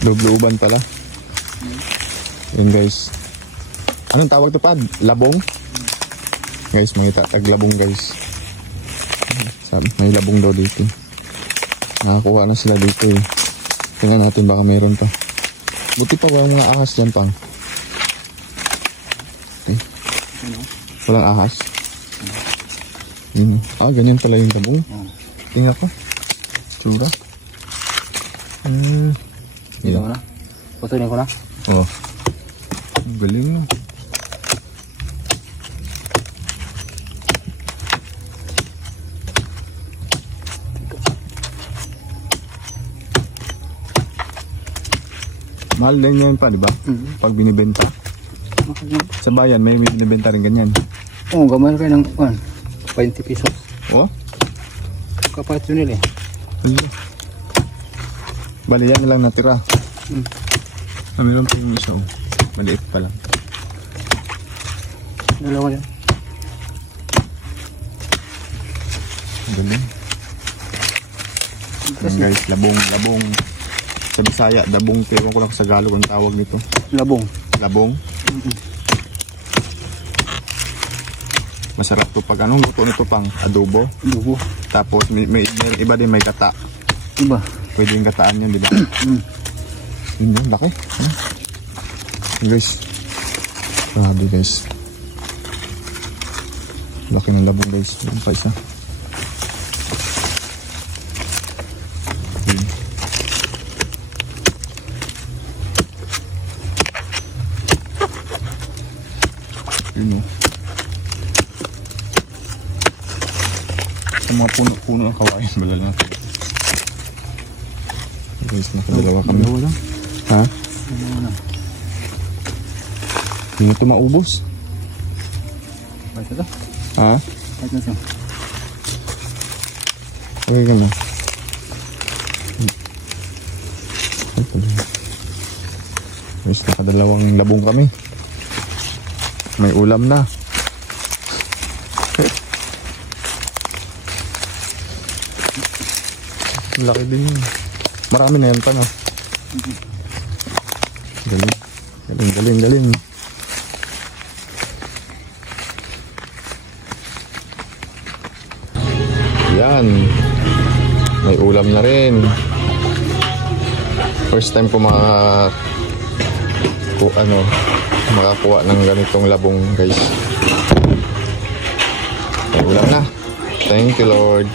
Loob-looban pala. Yun guys. Anong tawag to pad? Labong? Guys, mga taglabong guys. May labong daw dito. Nakakuha na sila dito eh. Tingnan natin baka meron pa. Buti pa walang mga ahas dyan pang. Okay. Walang ahas. Yun. Ganyan pala yung labong. Tingnan ko. Tsura. Dito mo na? Putulin ko na? Oo. Galing na. Mahal din yan pa, di ba? Pag binibenta. Sa bayan, may binibenta rin ganyan. Oo, gamay rin ng 20 pesos. Oo? Kapat yun nila eh. Bali, yan na lang natira. Meron pa yung isa. Maliit pa lang. Dalawa yan. Galing. Yan guys, labong. Sa Bisaya, dabong. Ewan ko lang sa Tagalog ang tawag nito. Labong. Masarap to pag anong luto nito pang adobo. Tapos may iba din may gata. Iba. Pwede yung gataan yan, di ba? Yun yun, laki. Guys. Grabe guys. Laki ng labong guys. Yung pa isa. Yun o. Sa mga puno-puno ng kawain. Balal natin. Guys, nakadalawa kami. Dalawa lang. Ha? Dalawa lang. Hindi ito maubos. Balik ito? Ha? Balik na siya. Okay ka na. Guys, nakadalawang labong kami. May ulam na. Laki din yun. Marami na yan pa no. Galing. Yan. May ulam na rin. First time ko makakuha ng ganitong labong guys. May ulam na. Thank you Lord.